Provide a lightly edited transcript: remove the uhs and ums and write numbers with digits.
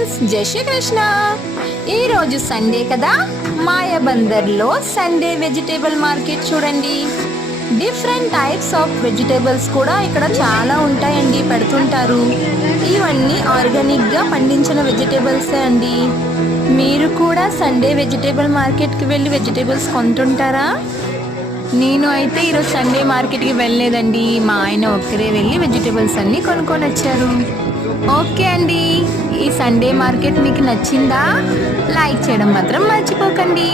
Friends, జై శ్రీ కృష్ణ. ఈరోజు Sunday కదా, మాయాబందర్లో సండే వెజిటేబుల్ మార్కెట్ చూడండి. డిఫరెంట్ టైప్స్ ఆఫ్ వెజిటేబుల్స్ కూడా ఇక్కడ చాలా ఉంటాయండి, పెడుతుంటారు. ఇవన్నీ ఆర్గానిక్గా పండించిన వెజిటేబుల్సే అండి. మీరు కూడా సండే వెజిటేబుల్ మార్కెట్కి వెళ్ళి వెజిటేబుల్స్ కొంటుంటారా? నేను అయితే ఈరోజు సండే మార్కెట్కి వెళ్ళలేదండి. మా ఆయన ఒక్కరే వెళ్ళి వెజిటేబుల్స్ అన్నీ కొనుక్కొని వచ్చారు. ఓకే అండి, ఈ సండే మార్కెట్ మీకు నచ్చిందా? లైక్ చేయడం మాత్రం మర్చిపోకండి.